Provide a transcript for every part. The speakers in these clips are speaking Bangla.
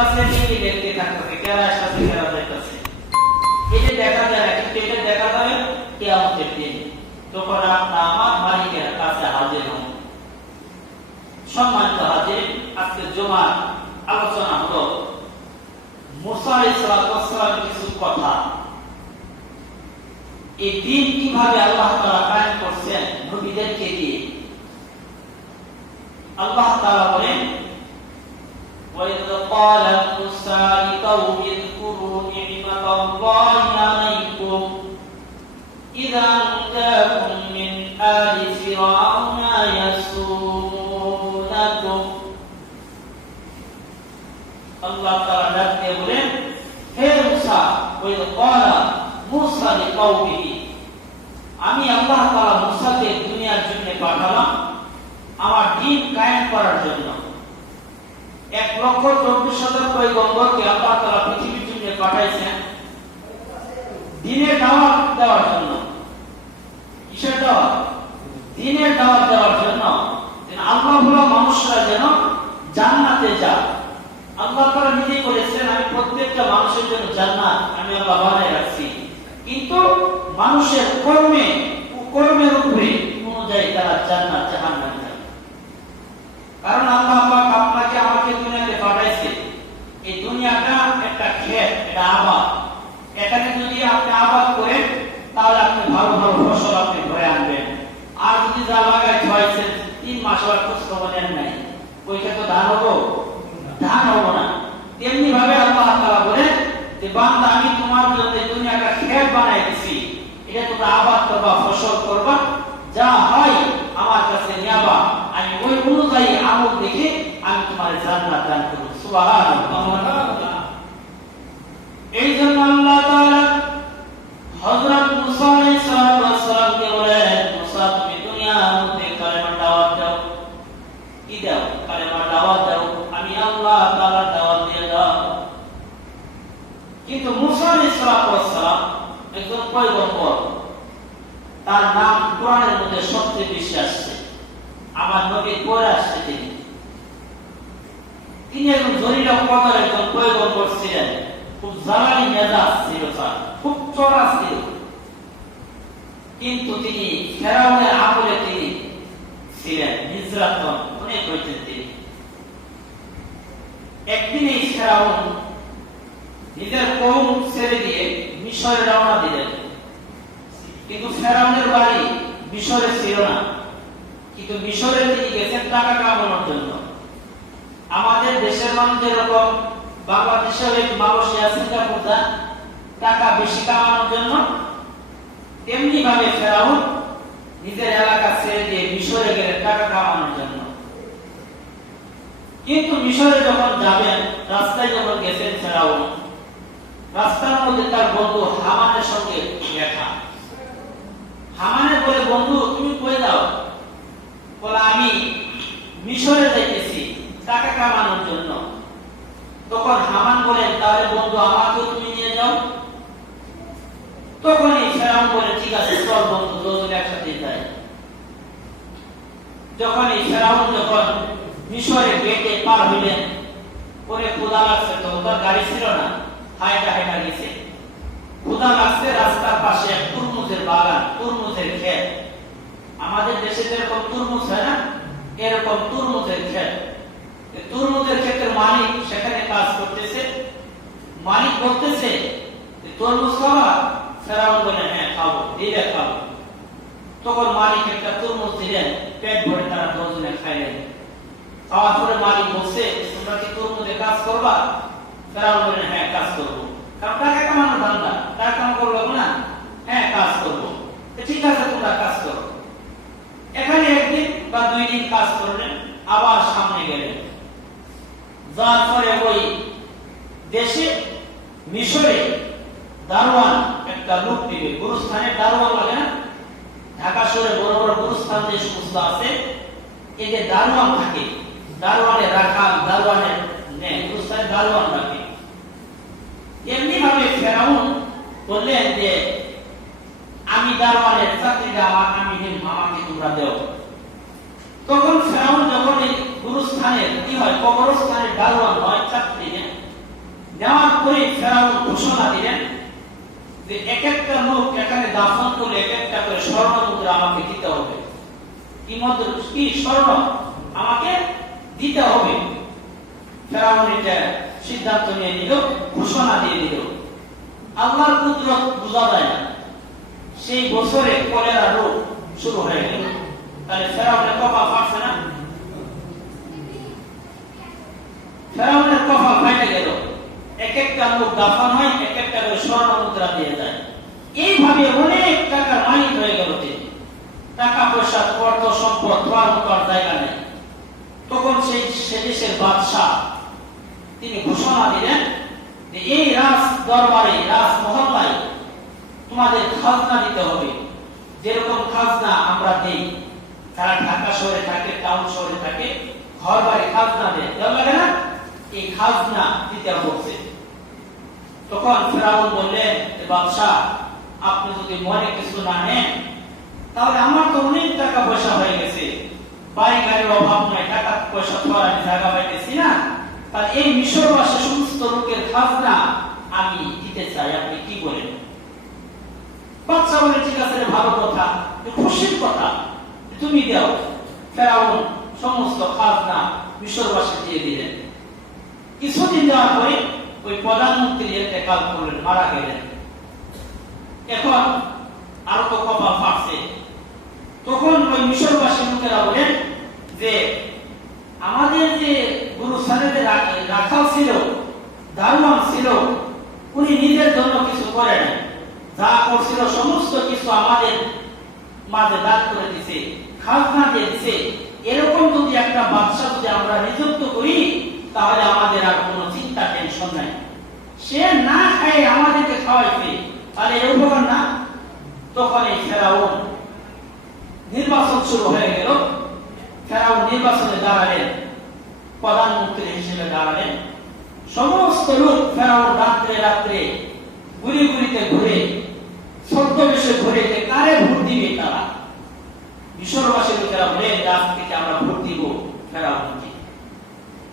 আছে তিনি দেখতে থাকতেছে কেরা আসতেছে কেরা যাইতেছে এটা দেখা যায় কিন্তু এটা দেখা যাবে কেয়ামতের দিন তখন আমরা মালিকের কাছে হাজির হন সম্মানিত হাজির আজকে জমার আলোচনা হলো মুসা ইসলাম কিছু কথা এই দিন কীভাবে আল্লাহ তাআলা কায়েম করছেন নবীদেরকে দিয়ে আল্লাহ তাআলা বলেন وإذ قال موسى لقوم اذكروا نعمة الله عليكم إذا أنجاكم من آل فرعون يسومونكم আল্লাহ তাআলা ডাক দিয়ে বলেন হে মুসা ওই قال মুসা লিকাউমিহি আমি আল্লাহ তাআলা মুসাকে দুনিয়ার জন্য পাঠালাম আমার দিন কায়েম করার জন্য এক লক্ষ চব্বিশ হাজার পয়গম্বরকে আল্লাহ তাআলা পৃথিবীর জন্য পাঠাইছেন দিনের দাওয়াত দেওয়ার জন্য। কিসের দাওয়াত? দিনের দাওয়াত দেওয়ার জন্য। আল্লাহ ভোলা মানুষরা যেন জান্নাতে যায় আল্লাহ তাআলা নিজে বলেছেন, আমি প্রত্যেকটা মানুষের জন্য জান্নাত আমি আল্লাহ বানাই রাখছি। কিন্তু মানুষের কর্মে কর্মের উপরে অনুযায়ী তারা জান্নাত, জাহান্নামে যাবে। কারণ আল্লাহ পাক আপনাকে আমাকে দুনিয়াতে পাঠাইছে এই দুনিয়াটা একটা ক্ষেত এটা আবাদ। এটাকে যদি আপনি আবাদ করেন, তাহলে আপনি ভালো ভালো ফসল আপনি ঘরে আনবেন। আর যদি যা লাগাই হয়েছেন তিন মাস আর খোঁজ খবর নেন নাই। ওই ক্ষেত্রে ধান হব? ধান হব না। তেমনি ভাবে আল্লাহ তাআলা বলেন যে, বান্দা, আমি তোমার জন্য দুনিয়াটা ক্ষেত বানাই দিছি। এটা তোমরা আবাদ করবা, ফসল করবা। যা হয় আমার কাছে নেবা আমি ওই অনুযায়ী আমল দেখে আমি তোমার জান্নাত দান করব। সুবহানাল্লাহ। এই জন্য আল্লাহ তাআলা হযরত তুমি দুনিয়ার মধ্যে দাও। কি দাও? দাওয়াত দাও। আমি আল্লাহ তাআলার দাওয়াত দিয়ে দাও। কিন্তু মুসা তার নাম কোরআনের মধ্যে সবচেয়ে বেশি আসছে। আমার নবী পরে আসছে তিনি। তিনি একজন জরিলা পদার একজন পয়গম্বর ছিলেন। খুব জ্বালানি মেজাজ ছিল তার খুব চড়া ছিল কিন্তু তিনি ফেরাউনের আমলে তিনি ছিলেন নির্যাতন অনেক হয়েছেন তিনি। একদিন এই ফেরাউন নিজের কৌম ছেড়ে দিয়ে মিশরে রওনা দিলেন। কিন্তু ফেরাউনের বাড়ি মিশরে ছিল না। কিন্তু মিশরে তিনি গেছেন টাকা কামানোর জন্য। আমাদের দেশের মানুষ যেরকম বাংলাদেশের মালয়েশিয়া সিঙ্গাপুর যান টাকা বেশি কামানোর জন্য তেমনি ভাবে ফেরাউন নিজের এলাকা ছেড়ে দিয়ে মিশরে গেলেন টাকা কামানোর জন্য। কিন্তু মিশরে যখন যাবেন, রাস্তায় যখন গেছেন ফেরাউন, রাস্তার মধ্যে তার বন্ধু হামানের সঙ্গে দেখা। হামানে বলে, বন্ধু, তুমি কই যাও? বলে, আমি মিশরে যাইতেছি টাকা কামানোর জন্য। তখন হামান বলেন, তাহলে বন্ধু, আমাকে তুমি নিয়ে যাও। তখনই ফেরাউন বলে, ঠিক আছে, চল বন্ধু, দুজন একসাথে যাই। যখন এই যখন মিশরে গেটে পার হইলেন, পরে ক্ষুদা লাগছে, তো তার গাড়ি ছিল না হাইটা হাইটা গেছে। ক্ষুদা লাগছে, রাস্তার পাশে এক তুরমুজের বাগান, তুরমুজের ক্ষেত। আমাদের দেশে যেরকম তুরমুজ হয় না, এরকম তুরমুজের ক্ষেত। তুরমুজের ক্ষেতের মালিক সেখানে কাজ করতেছে মালিক বলতেছে যে তরমুজ খাওয়া ফেরাউন বলে হ্যাঁ খাব দিলে খাব তখন মালিক একটা তরমুজ দিলেন পেট ভরে তারা দুজনে খাইলেন খাওয়ার পরে মালিক বলছে তোমরা কি তরমুজে কাজ করবা ফেরাউন বলে হ্যাঁ কাজ করব কারণ মিশরে দারোয়ান একটা লোক দিবে। গুরুস্থানে দারোয়ান লাগে না হ্যাঁ? ঢাকা শহরে বড় বড় গুরুস্থান যে সমস্ত আছে এতে দারোয়ান থাকে, দারোয়ানে রাখাল, দারোয়ানে নেয় গুরুস্থানে দারোয়ান এমনি ভাবে ফেরাউন বললেন যে, আমি দারোয়ানের চাকরিটা আমার আমি মামাকে তোমরা দেও। তখন ফেরাউন যখন গুরুস্থানের, কি হয়, কবরস্থানের দারোয়ান হয় চাকরি নেওয়ার করে ফেরাউন ঘোষণা দিলেন যে এক একটা লোক এখানে দাফন করে এক একটা করে স্বর্ণ মুদ্রা আমাকে দিতে হবে। কি মুদ্রা কি স্বর্ণ? আমাকে দিতে হবে। ফেরাউন এটা সিদ্ধান্ত নিয়ে নিল, ঘোষণা দিয়ে দিল। আল্লাহর কুদরত বোঝা যায় না। সেই বছরে কলেরা রোগ শুরু হয়ে গেল। তাহলে ফেরাউনের কপা ফাটছে না? ফেরাউনের কপা ফাটে গেল। তিনি ঘোষণা দিলেন এই রাজ দরবারে রাজ মহল্লায় তোমাদের খাজনা দিতে হবে। যেরকম খাজনা আমরা দেই যারা ঢাকা শহরে থাকে, টাউন শহরে থাকে ঘর বাড়ি খাজনা দেয়। লাগে না? এই খাজনা দিতে বলছে। তখন ফেরাউন বললেন বাদশাহ, আপনি যদি মনে কিছু না নেন, তাহলে আমার তো অনেক টাকা পয়সা হয়ে গেছে। বাড়ি গাড়ির অভাব নাই টাকা পয়সা তো আমি জায়গা পাইতেছি না। তাহলে এই মিশরবাসী সমস্ত লোকের খাজনা আমি দিতে চাই, আপনি কি বলেন? বাচ্চা বলে, ঠিক আছে ভালো কথা খুশির কথা, তুমি দাও। ফেরাউন সমস্ত খাজনা মিশরবাসী দিয়ে দিলেন। কিছুদিন যাওয়ার পরে ওই প্রধানমন্ত্রী এতেকাল করলেন, মারা গেলেন। এখন আরও তো কপাল ফাটছে। তখন ওই মিশরবাসী লোকেরা বলেন যে, আমাদের যে গুরু সাহেবের রাখাল ছিল, দারুয়ান ছিল, উনি নিজের জন্য কিছু করেন যা করছিল, সমস্ত কিছু আমাদের মাঝে দান করে দিছে, খাজনা দিয়ে দিছে। এরকম যদি একটা বাদশা যদি আমরা নিযুক্ত করি তাহলে আমাদের আর কোনো চিন্তা, টেনশন নাই। সে না খায় আমাদেরকে খাওয়াইছে তাহলে এর উপকার না? তখন এই ফেরাউন নির্বাচন শুরু হয়ে গেল। ফেরাউন নির্বাচনে দাঁড়ালেন, প্রধানমন্ত্রী হিসেবে দাঁড়ালেন। সমস্ত লোক ফেরাউন রাত্রে রাত্রে গুলি গুলিতে ঘুরে, ছদ্মবেশে ঘুরে যে কারে ভোট দিবে তারা। মিশরবাসী লোকেরা বলে রাত থেকে আমরা ভোট দিব ফেরাউনকে।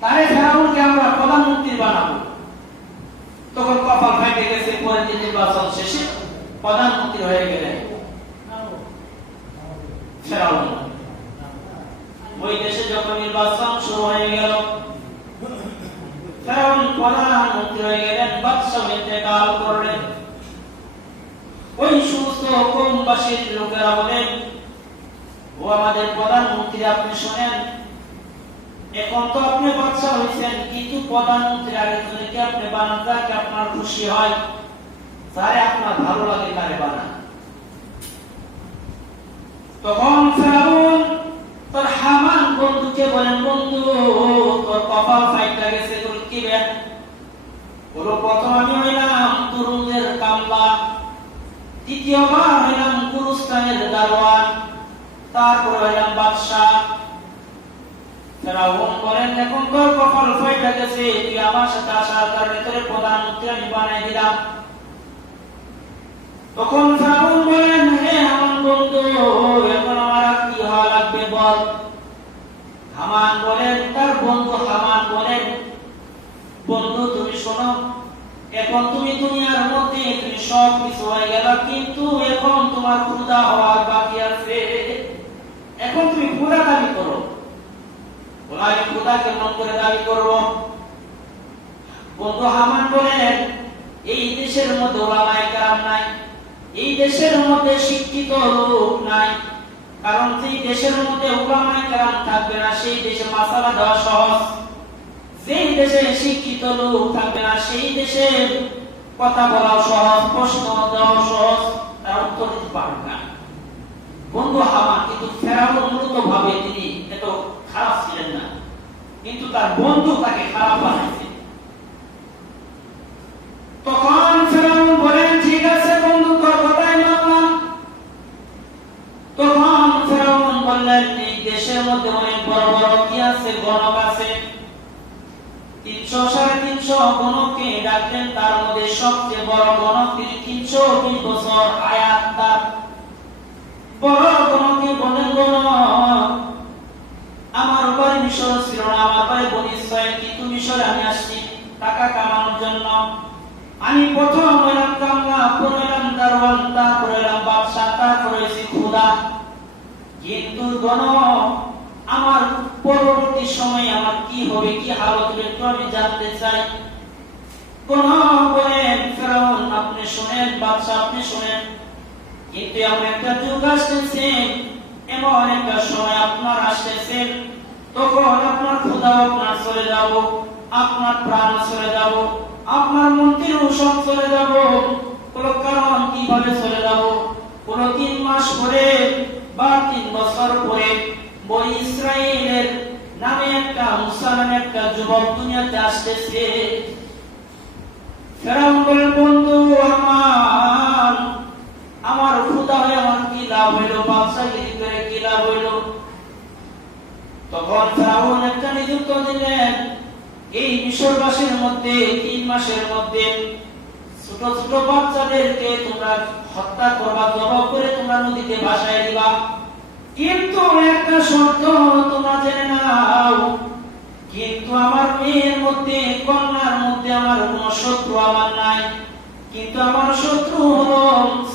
তারে ফেরাউনকে আমরা প্রধানমন্ত্রী বানাবো। তখন কপাল ফাইটে গেছে, পরের নির্বাচন শেষে প্রধানমন্ত্রী হয়ে গেলেন ফেরাউন। ওই দেশে যখন নির্বাচন শুরু হয়ে গেল, ফেরাউন প্রধানমন্ত্রী হয়ে গেলেন, বাদশাহ ইন্তেকাল করলেন। ওই সমস্ত কমবাসীর লোকেরা বলেন, ও আমাদের প্রধানমন্ত্রী, আপনি শোনেন এখন তো আপনি বাদশাহ হয়েছেন কিন্তু প্রধানমন্ত্রী আগে যদি কি আপনি বানান? যাকে আপনার খুশি হয়। তারে আপনার ভালো লাগে তারে বানান। তখন ফেরাউন তোর হামান বন্ধুকে বলেন, বন্ধু, তোর কপাল ফাইটটা গেছে, তোর কি ব্যান বলো, প্রথম আমি হইলাম তরুণদের কামলা, দ্বিতীয়বার হইলাম গুরুস্থানের দারোয়ান তারপর হইলাম বাদশাহ। ফেরাউন বলেন এখন তোর কপাল ফাইটটা গেছে। তুই আমার সাথে কারণে তোর প্রধানমন্ত্রী আমি বানাই দিলাম। তখন ফেরাউন বলেন, হে হামান বন্ধু, এখন আমার কি হওয়া লাগবে বল? হামান বলেন, তার বন্ধু হামান বলেন, বন্ধু তুমি শোনো, এখন তুমি দুনিয়ার মধ্যে, তুমি সব কিছু হয়ে গেল, কিন্তু এখন তোমার ক্ষুদা হওয়ার বাকি আছে। এখন তুমি ক্ষুদা দাবি করো দাবি করব। হামান বলেন, এই দেশের মধ্যে ওলামায়ে কেরাম নাই, এই দেশের মধ্যে শিক্ষিত লোক নাই, কারণ যেই দেশের মধ্যে ওলামায়ে কেরাম থাকবে না, সেই দেশে মাসালা দেওয়া সহজ। যেই দেশে শিক্ষিত লোক থাকবে না, সেই দেশে কথা বলা সহজ, প্রশ্ন দেওয়া সহজ, তার উত্তর দিতে পারবে না। বন্ধু হামান, কিন্তু ফেরাউন ভাবে তিনি এত খারাপ ছিলেন না। কিন্তু তার বন্ধু তাকে খারাপ বানাইছে। তখন ফেরাউন বলেন ঠিক আছে বন্ধু, তোর কথাই মানলাম। তখন ফেরাউন বললেন, এই দেশের মধ্যে অনেক বড় বড় কি আছে গণক আছে? তিনশো সাড়ে তিনশো গণককে ডাকলেন, তার মধ্যে সবচেয়ে বড় গণক তিনি তিনশো বিশ বছর আয়াত বড় গণকে বলেন গণক আমার বাড়ি মিশর ছিল না আমার বাড়ি বনি ইসরায়েল কিন্তু মিশরে আমি আসছি, টাকা কামানোর জন্য। আমি প্রথম এলাম বাদশাহ খুদা। কিন্তু গণ, আমার পরবর্তী সময়ে আমার কি হবে, কি হালত একটু আমি জানতে চাই। কোন বলেন, ফেরাউন, আপনি শুনেন, বাদশাহ, আপনি কিন্তু এমন একটা যুগ আসতেছে, এমন একটা সময় আপনার আসতেছে। তখন আপনার ক্ষুদা আপনার চলে যাব। আপনার প্রাণ চলে যাব, আপনার মন্ত্রীর সব চলে যাব। কোন কারণ কীভাবে চলে যাব? কোন তিন মাস পরে বা তিন বছর পরে বই ইসরায়েলের নামে একটা মুসলমান একটা যুবক দুনিয়াতে আসতেছে। বন্ধু আমার আমার হয়ে আমার কি লাভ হইল? ব্যবসাগিরি করে কি লাভ হইল? তখন ফেরাউন একটা নিযুক্ত দিলেন। এই মিশরবাসীর মধ্যে তিন মাসের মধ্যে ছোট ছোট বাচ্চাদেরকে তোমরা হত্যা করবা, জবাব করে তোমরা নদীতে ভাসায় দিবা। কিন্তু একটা শর্ত তোমরা জেনে নাও, কিন্তু আমার মেয়ের মধ্যে, কন্যার মধ্যে আমার কোনো শত্রু আমার নাই। কিন্তু আমার শত্রু হলো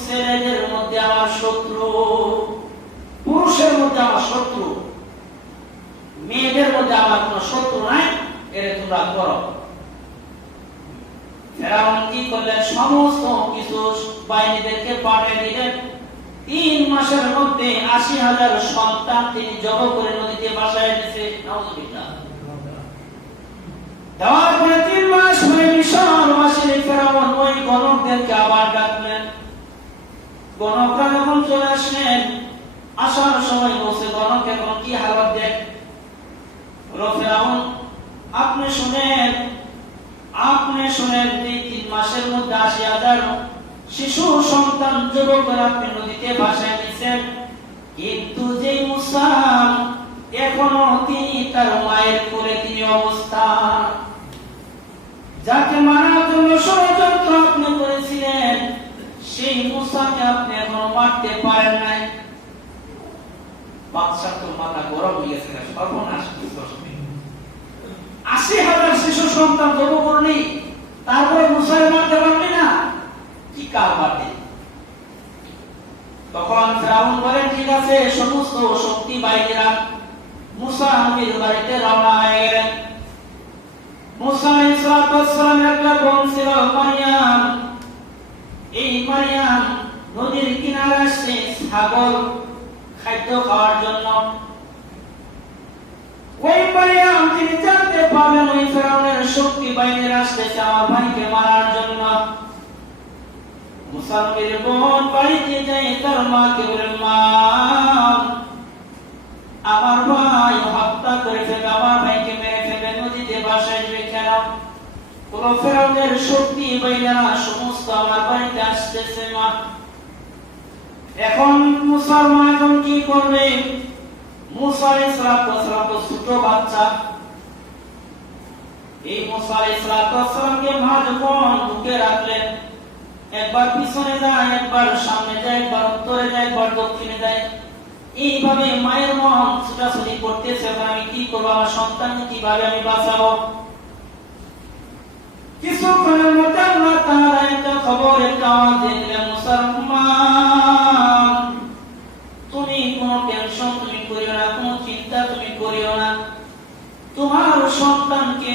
ছেলেদের মধ্যে আমার শত্রু, পুরুষের মধ্যে আমার শত্রু, মেয়েদের মধ্যে আমার কোনো শত্রু নাই। এটা তোমরা করো। ফেরাউন কি করলেন? সমস্ত কিছু বাহিনীদেরকে পাঠিয়ে দিলেন। তিন মাসের মধ্যে আশি হাজার সন্তান তিনি জব করে নদীতে বাসায় এনেছে। দেওয়ার তিন মাস হয়ে মিশর মাসের ফেরাউন ওই গণকদেরকে আবার ডাকলেন। গণকরা যখন চলে আসলেন, আসার সময় বসে গণক, এখন কি হালত দেখ? ফেরাউন আপনি শুনেন আপনি শুনেন, এই তিন মাসের মধ্যে আশি হাজার শিশু, সন্তান, যুবকের আপনি নদীতে ভাসায় দিচ্ছেন কিন্তু যে মুসাম এখনও তিনি তার মায়ের কোলে তিনি অবস্থান যাকে মারার জন্য ষড়যন্ত্র আপনি করেছিলেন, সেই মুসাকে আপনি এখনও মারতে পারেন নাই। বাদশাহ তো মাথা গরম হয়ে গেছে, সর্বনাশ আশি হাজার শিশু সন্তান জন্ম তারপরে মুসাই মারতে না? কি কার মারবে তখন ফেরাউন বলেন, ঠিক আছে, সমস্ত শক্তি বাহিনীরা মুসা নবীর বাড়িতে রওনা হয়ে গেলেন। মুসা ইসলামের একটা বোন ছিল মারিয়াম। এই মারিয়াম নদীর কিনারে আসছে ছাগল খাদ্য খাওয়ার জন্য। ওই মারিয়াম তিনি পারলেন ওই ফেরাউনের শক্তি বাহিনীর আসতেছে, আমার ভাইকে মারার জন্য। মুসাফির বোন বাড়িতে যাই তার মাকে বলেন আমার ভাই হত্যা করে ফেলে আমার ভাইকে মেরে ফেলে নদীতে বাসায় দিবে কেন কোন ফেরাউনের শক্তি বাহিনীরা সমস্ত আমার বাড়িতে আসতেছে, মা। এখন মুসলমান এখন কি করবে? মুসা তো ছোট বাচ্চা। এই মুসা বুকে রাখলেন। একবার পিছনে যায়, একবার সামনে যায়, একবার উত্তরে যায়, একবার দক্ষিণে যায়। এইভাবে মায়ের মন ছুটাছুটি করতেছে আমি কি করব, আমার সন্তানকে কীভাবে আমি বাঁচাবো? কিছুক্ষণের মধ্যে আল্লাহ একটা খবর একটা আওয়াজ দিলেন মুসলমান তুমি কোনো টেনশন তুমি করিও না কোনো চিন্তা তুমি করিও না তোমার সন্তানকে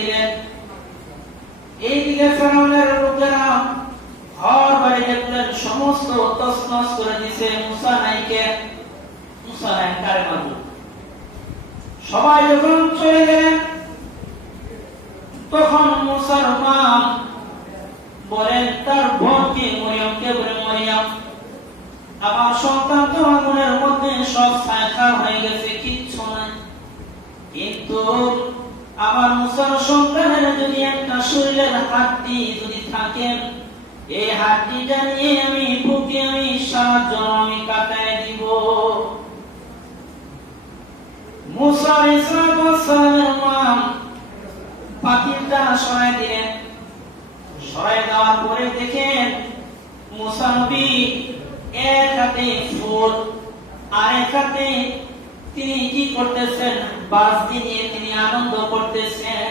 এইদিকে ফেরাউনের লোকেরা ঘর বাড়ি দেখলেন সমস্ত তসনস করে দিছে। মুসা নাইকে, মুসা নাই কারে সবাই যখন চলে গেলেন, তখন মুসার মা বলেন, তার বোনকে মরিয়মকে বলে মরিয়ম? আমার সন্তান তো আগুনের মধ্যে সব ছায়া হয়ে গেছে, কিচ্ছু নাই। কিন্তু আমার মুসার সন্তানের যদি একটা শরীরের হাড্ডি যদি থাকে, এই হাড্ডিটা নিয়ে আমি বুকে আমি জন্ম আমি কাটায় দিব। মুসা ইসলামের সরাই দিলেন। সরাই দেওয়ার পরে দেখেন মুসানবী এক হাতে ফুল আর এক হাতে তিনি কি করতেছেন? বাসটি নিয়ে তিনি আনন্দ করতেছেন।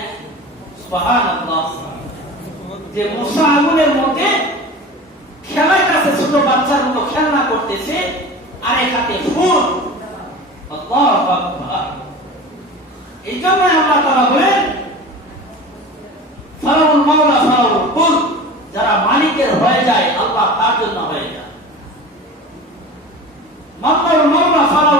যে মুসা আগুনের মধ্যে খেলার কাছে ছোট বাচ্চার মতো খেলনা করতেছে, আর এক হাতে ফুল এই জন্য আল্লাহ তাআলা বলেন, ফারাউল মাওলা, ফারাউল কুল। যারা মালিকের হয়ে যায়, আল্লাহ তার জন্য হয়ে যায়। মাওলা, ফারাউল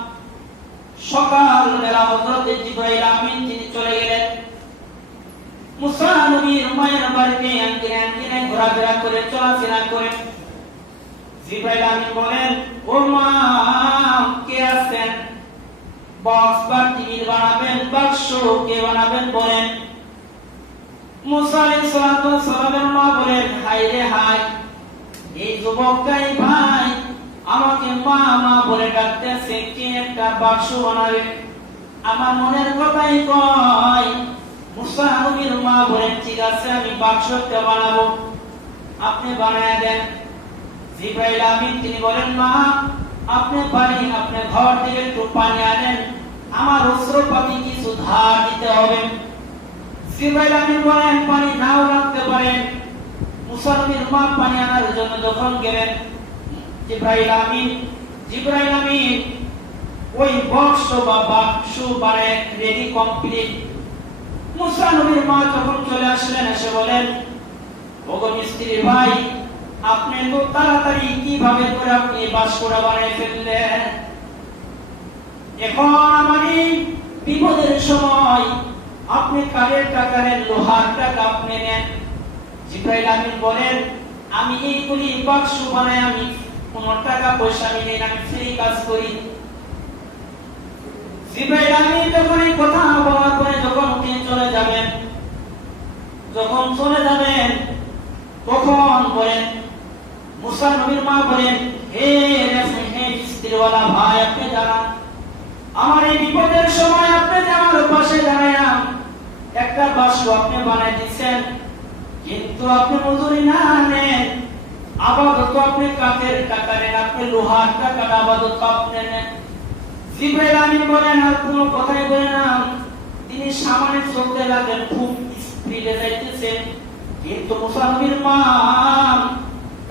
সকাল বেলা হজরত জিব্রাইল আমিন তিনি চলে গেলেন। মুসা নবীর মায়ের বাড়িতে আনকিনে আনকিনে ঘোরাফেরা করে চলাফেরা করে। জিব্রাইল আমিন বলেন, ও মা, কে আছেন? বক্স বা টিভি বানাবেন, বাক্স কে বানাবেন বলেন। মুসা আলাইহিস সালামের মা বলেন হাই রে হাই এই যুবকটাই ভাই আমাকে মা মা বলে ডাকতেছে, কে একটা বাক্স বানাবে? আমার মনের কথাই কয়, মুসা মা বলেন ঠিক আছে, আমি বাক্স একটা বানাবো। আপনি বানায় দেন। জিব্রাইল আমিন, তিনি বলেন, মা, আপনি পানি আপনি ঘর থেকে একটু পানি আনেন। আমার অস্ত্রপাতি কিছু ধার দিতে হবে। জিব্রাইল আমিন বলেন, পানি নাও রাখতে পারেন। মুসা মা পানি আনার জন্য যখন গেলেন জিব্রাইল আমিন জিব্রাইল আমিন, ওই বক্স বা বাক্স বানায় রেডি কমপ্লিট মুসা নবীর মা যখন চলে আসলেন, এসে বলেন, ওগো মিস্ত্রি ভাই, আপনি তো তাড়াতাড়ি কীভাবে করে আপনি বাস্কটা বানিয়ে ফেললেন? এখন আমার বিপদের সময় আপনি কারের টাকা নেন লোহার টাকা আপনি নেন। জিব্রাইল আমিন বলেন, আমি এইগুলি বাক্স বানাই আমি কোন টাকা পয়সা আমি নেই আমি ফ্রি কাজ করি জিব্রাইল আমিন যখন এই কথা বলার পরে যখন তিনি চলে যাবেন যখন চলে যাবেন। তখন বলেন মুসা নবীর মা বলেন হে হে স্ত্রীওয়ালা ভাই আপনি জানান আমার এই বিপদের সময় আপনি যে আমার পাশে দাঁড়ায়াম একটা বাক্স আপনি বানাই দিচ্ছেন কিন্তু আপনি মজুরি না নেন আপাতত আপনি কাঠের টাকা আপনি লোহার টাকাটা আপাতত আপনি নেন। জিব্রাইল আমিন বলেন, আর কোনো কথাই বলেন না। তিনি সামনে চলতে লাগলেন, খুব স্পিডে যাইতেছেন। কিন্তু মুসা নবীর মা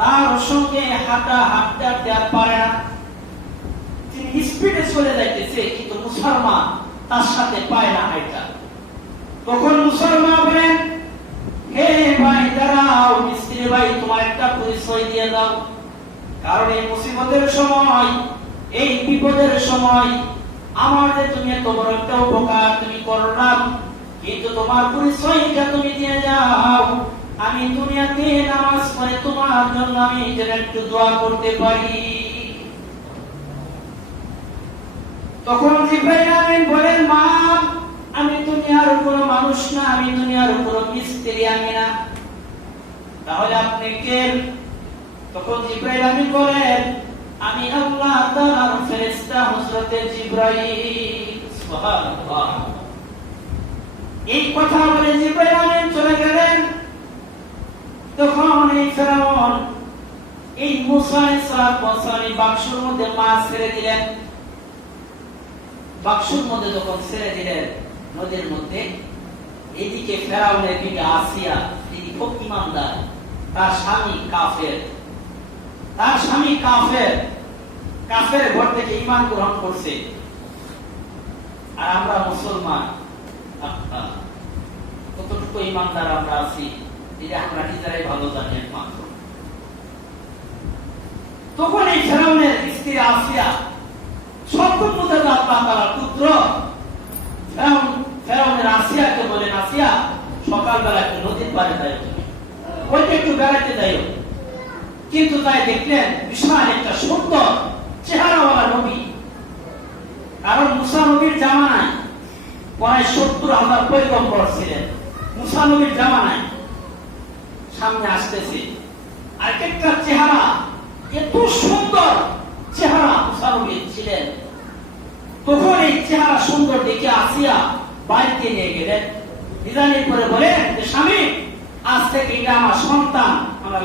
তার সঙ্গে হাঁটা হাঁটতে হাঁটতে আর পারে না। তিনি স্পিডে চলে যাইতেছে, কিন্তু মুসলমান তার সাথে পায় না হাইটা তখন মুসলমান বলেন হে ভাই, দাঁড়াও, মিস্ত্রি ভাই তোমার একটা পরিচয় দিয়ে দাও। কারণ এই মুসিবতের সময়, এই বিপদের সময় আমার তুমি এত বড় একটা উপকার তুমি করলাম কিন্তু তোমার পরিচয়টা তুমি দিয়ে যাও আমি দুনিয়াতে নামাজ পড়ে তোমার জন্য আমি যেন একটু দোয়া করতে পারি। তখন জিব্রাইল বলেন, মা আমি দুনিয়ার কোনো মানুষ না, আমি দুনিয়ার কোনো মিস্ত্রি আমি না। তাহলে আপনি কে? তখন জিব্রাইল আমিন বলেন আমি আল্লাহ তাআলার ফেরেশতা হযরতে জিব্রাইল। সুবহানাল্লাহ। এই কথা বলে জিব্রাইল আমিন চলে গেলেন। তখন এই ফেরাউন এই মুসা আলাইহিস বাক্সর মধ্যে মাছ ছেড়ে দিলেন। বাক্সর মধ্যে যখন ছেড়ে দিলেন নদীর মধ্যে এদিকে ফেরাউনের বিবি আসিয়া তিনি খুব ইমানদার। তার স্বামী কাফের। তার স্বামী কাফের। কাফের ঘর থেকে ইমান গ্রহণ করছে। আর আমরা মুসলমান। কতটুকু ইমানদার আমরা আছি, এটা আমরা নিজেরাই ভালো জানি একমাত্র। তখন এই ফেরাউনের স্ত্রী আসিয়া সপ্তম মুজাদ আল্লাহ তাআলার পুত্র ফেরাউন ফেরাউনের আসিয়াকে বলেন আসিয়া সকালবেলা একটু নদীর পাড়ে যাই ওইটা একটু বেড়াতে যাই কিন্তু তাই দেখলেন বিশাল একটা সুন্দর চেহারাওয়ালা নবী। কারণ মুসা নবীর জামানায় প্রায় সত্তর হাজার পৈগম্বর ছিলেন। মুসা নবীর জামানায় সামনে আসতেছে। আর একটা চেহারা, এত সুন্দর চেহারা মুসা নবীর ছিলেন। তখন এই চেহারা সুন্দর দেখে আসিয়া বাড়িতে নিয়ে গেলেন। নিদানির করে বলে স্বামী আজ থেকে এটা আমার সন্তান আমরা